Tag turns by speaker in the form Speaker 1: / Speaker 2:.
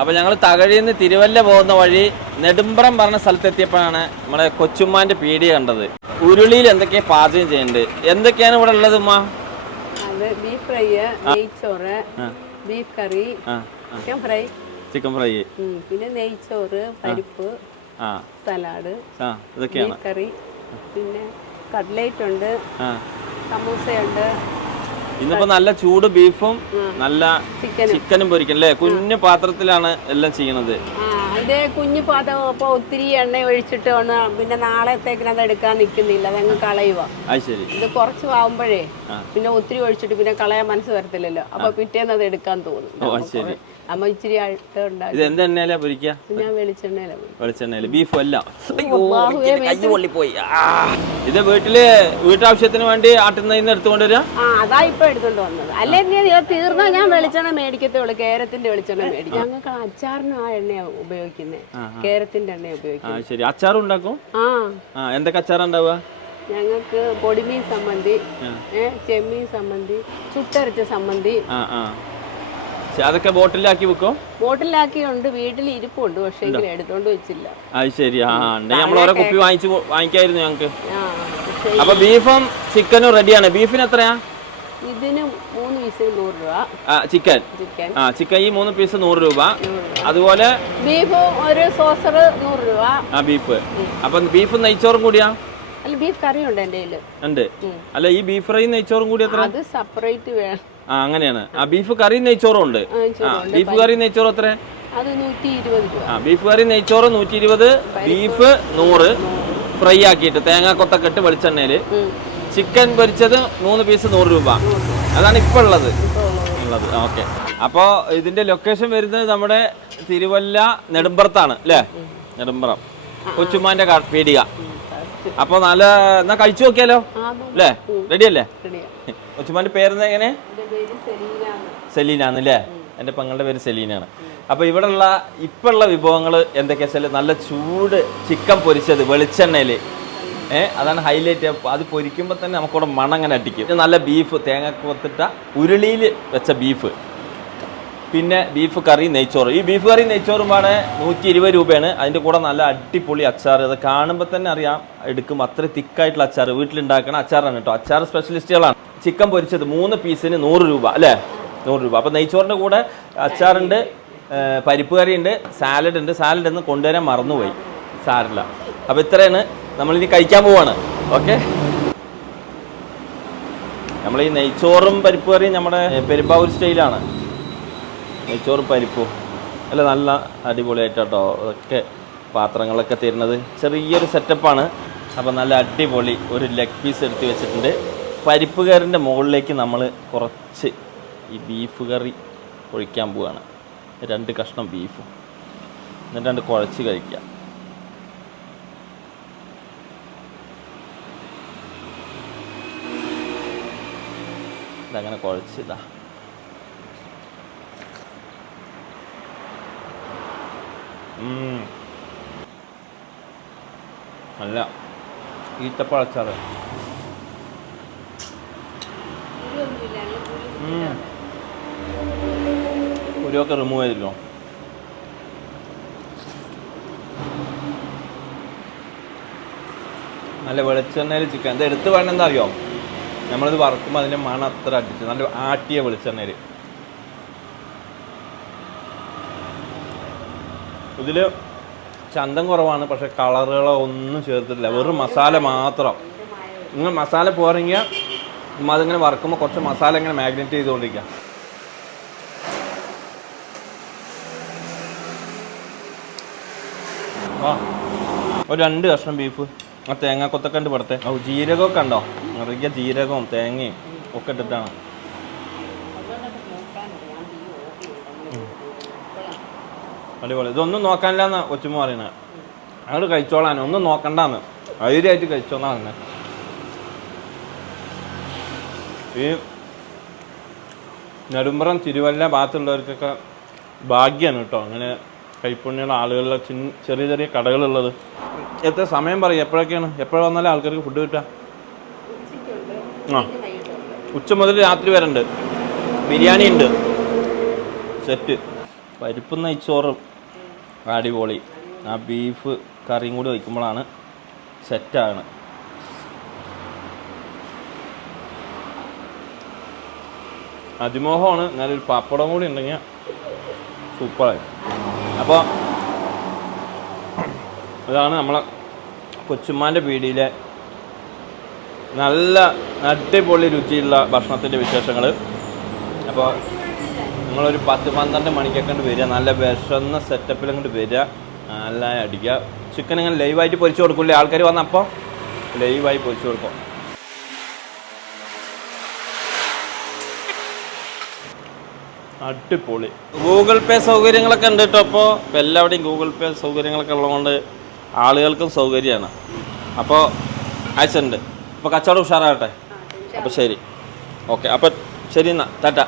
Speaker 1: അപ്പോൾ ഞങ്ങൾ തകഴിയിൽ നിന്ന് തിരുവല്ല പോകുന്ന വഴി നെടുമ്പ്രം പറഞ്ഞ സ്ഥലത്തെത്തിയപ്പോഴാണ് നമ്മുടെ കൊച്ചുമ്മാന്റെ പീടിയ കണ്ടത്. ഉരുളിയിൽ എന്തൊക്കെയാണ് പാചകം ചെയ്യുന്നുണ്ട് എന്തൊക്കെയാണ് ഇവിടെ ഉള്ളത് ഉമ്മ?
Speaker 2: ബീഫ് ഫ്രൈ നെയ്ച്ചോറ് beef curry chicken fry
Speaker 1: chicken fry
Speaker 2: പിന്നെ നെയ്ച്ചോറ് പരിപ്പ്
Speaker 1: ആ.
Speaker 2: സലാഡ് ബീഫ് കറി പിന്നെ കട്ട്ലേറ്റ് ഉണ്ട് സമൂസയുണ്ട്
Speaker 1: ഇന്നിപ്പോ നല്ല ചൂട് ബീഫും നല്ല
Speaker 2: ചിക്കനും
Speaker 1: പൊരിക്കണം പൊരിക്കും അല്ലേ? കുഞ്ഞു പാത്രത്തിലാണ് എല്ലാം ചെയ്യണത്.
Speaker 2: അതിന്റെ കുഞ്ഞു പാത്രം ഇപ്പൊ ഒത്തിരി എണ്ണ ഒഴിച്ചിട്ട് ഒന്ന് പിന്നെ നാളത്തേക്കിന് അത് എടുക്കാൻ നിൽക്കുന്നില്ല അതങ്ങ് കളയുക ഇത് കുറച്ച് ആവുമ്പോഴേ പിന്നെ ഒത്തിരി ഒഴിച്ചിട്ട് പിന്നെ കളയാൻ മനസ്സ് വരത്തില്ലല്ലോ. അപ്പൊ പിറ്റേന്ന് അത് എടുക്കാൻ തോന്നും. അമ്മ ഇച്ചിരി
Speaker 1: ഇത് എന്ത് എണ്ണയിലാ പൊരിക്കുക
Speaker 2: ഞാൻ
Speaker 1: വെളിച്ചെണ്ണയിൽ ബീഫും എല്ലാം
Speaker 2: ബാഹുവേ
Speaker 1: ഇതിന്റെ ആ. ഇത് വീട്ടിൽ വീട്ടാവശ്യത്തിന് വേണ്ടി ആട്ടുന്നതിന്ന് എടുത്തുകൊണ്ട് വരാം?
Speaker 2: അതാ ഇപ്പൊ എടുത്തോണ്ട് വന്നത്. അല്ലെങ്കിൽ തീർന്നാ ഞാൻ വെളിച്ചെണ്ണ മേടിക്കത്തേ ഉള്ളൂ. കേരത്തിന്റെ വെളിച്ചെണ്ണ മേടിക്കും. ഞങ്ങൾക്ക് അച്ചാറിനും ആ എണ്ണയാണ് ഉപയോഗിക്കുന്നത് കേരത്തിന്റെ എണ്ണ ഉപയോഗിക്കുന്നത്
Speaker 1: ശരി. അച്ചാറും ഉണ്ടാക്കും?
Speaker 2: ആ.
Speaker 1: എന്തൊക്കെ അച്ചാറാ ഉണ്ടാവുക?
Speaker 2: ഞങ്ങൾക്ക് പൊടിമീൻ ഏ ചെമ്മീൻ സമ്മന്തി ചുട്ടരച്ച സമ്മന്തി
Speaker 1: ആ ആ. ശരി, അതൊക്കെ ബോട്ടിലാക്കി വെക്കും?
Speaker 2: ബോട്ടിലാക്കിയുണ്ട് വീട്ടിൽ ഇരിപ്പുണ്ട് പക്ഷേ ഇങ്ങനെ എടുത്തോണ്ട് വെച്ചില്ല.
Speaker 1: അത് ശരി ആ ഉണ്ടെങ്കിൽ നമ്മൾ ഓരോ കുപ്പി വാങ്ങിച്ചു വാങ്ങിക്കായിരുന്നു ഞങ്ങൾക്ക് അപ്പൊ ബീഫും ചിക്കനും റെഡിയാണ്. ബീഫിന് എത്രയാ?
Speaker 2: ഇതിന് മൂന്ന് പീസ് നൂറ് രൂപ.
Speaker 1: ചിക്കൻ.
Speaker 2: ചിക്കൻ.
Speaker 1: ആ ചിക്കൻ ഈ മൂന്ന് പീസ് നൂറ് രൂപ. അതുപോലെ
Speaker 2: ബീഫ് ഒരു സോസർ നൂറ് രൂപ.
Speaker 1: ആ ബീഫ്. അപ്പൊ ബീഫ് നെയ്ച്ചോറും കൂടിയാ?
Speaker 2: അല്ല ബീഫ് കറി ഉണ്ട് എന്റെ
Speaker 1: ഉണ്ട്. അല്ല ഈ ബീഫ് ഫ്രൈ നെയ്ച്ചോറും കൂടി എത്ര?
Speaker 2: അത് സെപ്പറേറ്റ് വേണം.
Speaker 1: ആ അങ്ങനെയാണ്. ആ ബീഫ് കറി നെയ്ച്ചോറും ഉണ്ട്.
Speaker 2: ആ,
Speaker 1: ബീഫ് കറി നെയ്ച്ചോറും എത്ര ആ ബീഫ് കറി നെയ്ച്ചോറ് നൂറ്റി ഇരുപത് ബീഫ് നൂറ്. ഫ്രൈ ആക്കിയിട്ട് തേങ്ങാക്കൊത്തൊക്കെ ഇട്ട് വെളിച്ചെണ്ണയിൽ ചിക്കൻ പൊരിച്ചത് മൂന്ന് പീസ് നൂറ് രൂപ. അതാണ് ഇപ്പൊ ഉള്ളത്. ഉള്ളത്. ഓക്കെ. അപ്പോൾ ഇതിന്റെ ലൊക്കേഷൻ വരുന്നത് നമ്മുടെ തിരുവല്ല നെടുമ്പറത്താണ് അല്ലേ? നെടുമ്പറം. കൊച്ചുമാന്റെ പീടിക. അപ്പോൾ നല്ല എന്നാ കഴിച്ചു നോക്കിയാലോ? അല്ലേ? റെഡി കൊച്ചുമാന്റെ പേരെന്താ എങ്ങനെ. സെലീനാണ്. അല്ലേ? എന്റെ പെങ്ങളുടെ പേര് സെലീനാണ്. അപ്പോൾ ഇവിടെയുള്ള ഇപ്പോഴുള്ള വിഭവങ്ങൾ എന്തൊക്കെയാ നല്ല ചൂട് ചിക്കൻ പൊരിച്ചത് വെളിച്ചെണ്ണയിൽ ഏ അതാണ് ഹൈലൈറ്റ് അത് പൊരിക്കുമ്പോൾ തന്നെ നമുക്കിവിടെ മണം അങ്ങനെ അടിക്കും. നല്ല ബീഫ് തേങ്ങ കൊത്തിട്ട ഉരുളിയിൽ വെച്ച ബീഫ് പിന്നെ ബീഫ് കറി നെയ്ച്ചോറ്. ഈ ബീഫ് കറി നെയ്ച്ചോറും പാടെ നൂറ്റി ഇരുപത് രൂപയാണ്. അതിന്റെ കൂടെ നല്ല അടിപൊളി അച്ചാർ അത് കാണുമ്പോൾ തന്നെ അറിയാം എടുക്കും അത്ര തിക്കായിട്ടുള്ള അച്ചാർ വീട്ടിലുണ്ടാക്കണ അച്ചാറാണ് കേട്ടോ. അച്ചാർ സ്പെഷ്യലിസ്റ്റുകളാണ് ചിക്കൻ പൊരിച്ചത് മൂന്ന് പീസിന് നൂറ് രൂപ അല്ലേ? നൂറ് രൂപ. അപ്പോൾ നെയ്ച്ചോറിന്റെ കൂടെ അച്ചാറുണ്ട് പരിപ്പ് കറിയുണ്ട് സാലഡ് ഉണ്ട്. സാലഡ് ഒന്ന് കൊണ്ടുവരാൻ മറന്നുപോയി സാരല്ല. അപ്പോൾ ഇത്രയാണ് നമ്മളിനി കഴിക്കാൻ പോവാണ്. ഓക്കെ? നമ്മൾ ഈ നെയ്ച്ചോറും പരിപ്പ് കറിയും നമ്മുടെ പെരുമ്പാവൂർ സ്റ്റൈലാണ്. നെയ്ച്ചോറും പരിപ്പും. അല്ല നല്ല അടിപൊളിയായിട്ടോ അതൊക്കെ പാത്രങ്ങളൊക്കെ തരുന്നത്. ചെറിയൊരു സെറ്റപ്പാണ് അപ്പോൾ നല്ല അടിപൊളി ഒരു ലെഗ് പീസ് എടുത്ത് വെച്ചിട്ടുണ്ട്. പരിപ്പ് കറിന്റെ മുകളിലേക്ക് നമ്മൾ കുറച്ച് ഈ ബീഫ് കറി ഒഴിക്കാൻ പോവുകയാണ് രണ്ട് കഷ്ണം ബീഫും എന്നിട്ട് രണ്ട് കുഴച്ച് കഴിക്കാം ഇതങ്ങനെ കുഴച്ച് ഇതാ. അല്ല ഈത്തപ്പഴച്ചാറ് കുരുവൊക്കെ റിമൂവ് ചെയ്തല്ലോ നല്ല വെളിച്ചെണ്ണയിൽ ചിക്കൻ. ഇത് എടുത്ത് വേണം എന്താ അറിയോ നമ്മളിത് വറക്കുമ്പോൾ അതിന്റെ മണം അത്ര അടിച്ചു. നല്ല ആട്ടിയ വെളിച്ചെണ്ണയിൽ ഇതിൽ ചന്തം കുറവാണ് പക്ഷെ കളറുകളോ ഒന്നും ചേർത്തിട്ടില്ല. വെറും മസാല മാത്രം. നിങ്ങൾ മസാല പോരെങ്കിൽ നമ്മൾ അതിങ്ങനെ വറക്കുമ്പോൾ കുറച്ച് മസാല ഇങ്ങനെ മാഗ്നറ്റ് ചെയ്തുകൊണ്ടിരിക്കുക ഒരു രണ്ട് കഷ്ണം ബീഫ് ആ തേങ്ങ കൊത്തൊക്കെ ഉണ്ട് പുറത്തെ ഓ ജീരകമൊക്കെ ഉണ്ടോ നിറയെ ജീരകവും തേങ്ങയും ഒക്കെ ഇട്ടിട്ടാണ്. അടിപൊളി. ഇതൊന്നും നോക്കാനില്ലാന്ന് കൊച്ചുമ്മ പറയുന്നത് അങ്ങോട്ട് കഴിച്ചോളാൻ ഒന്നും നോക്കണ്ടാന്ന്. ധൈര്യമായിട്ട് കഴിച്ചോന്നാ തന്നെ ഈ നെടുമ്പുറം തിരുവല്ല ഭാഗത്തുള്ളവർക്കൊക്കെ ഭാഗ്യമാണ് കേട്ടോ. അങ്ങനെ കൈപ്പുണ്യുള്ള ആളുകളിലെ ചിൻ ചെറിയ ചെറിയ കടകളുള്ളത്. എത്ര സമയം പറയും? എപ്പോഴൊക്കെയാണ്? എപ്പോഴാണ് വന്നാലും ആൾക്കാർക്ക് ഫുഡ് കിട്ടുക? ആ. ഉച്ച മുതൽ രാത്രി വരെ ഉണ്ട്. ബിരിയാണി ഉണ്ട്. സെറ്റ്. പരിപ്പും നെയ്ച്ചോറും. അടിപൊളി. ആ ബീഫ് കറിയും കൂടി വയ്ക്കുമ്പോഴാണ് സെറ്റാണ്. അതിമോഹമാണ് എന്നാലൊരു പപ്പടം കൂടി ഉണ്ടെങ്കിൽ സൂപ്പറായി. അപ്പോൾ അതാണ് നമ്മളെ കൊച്ചുമ്മാന്റെ പീടിയിലെ നല്ല അടിപൊളി രുചിയുള്ള ഭക്ഷണത്തിന്റെ വിശേഷങ്ങൾ അപ്പോൾ നിങ്ങളൊരു പത്ത് പന്ത്രണ്ട് മണിക്കൊക്കെ അങ്ങോട്ട് വരിക. നല്ല വിഷന്ന സെറ്റപ്പിൽ അങ്ങോട്ട് വരിക. നല്ല അടിക്കുക. ചിക്കൻ ഇങ്ങനെ ലൈവായിട്ട് പൊരിച്ചു കൊടുക്കില്ലേ? ആൾക്കാർ വന്നപ്പോൾ ലൈവായി പൊരിച്ചു കൊടുക്കും. അടിപൊളി. ഗൂഗിൾ പേ സൗകര്യങ്ങളൊക്കെ ഉണ്ട് കേട്ടോ അപ്പോൾ എല്ലാവിടെയും ഗൂഗിൾ പേ സൗകര്യങ്ങളൊക്കെ ഉള്ളതുകൊണ്ട് ആളുകൾക്കും സൗകര്യമാണ്. അപ്പോൾ അയച്ചിട്ടുണ്ട് അപ്പോൾ കച്ചവടം ഉഷാറാകട്ടെ? അപ്പോൾ ശരി. ഓക്കെ. അപ്പോൾ ശരി എന്നാൽ ടാറ്റ.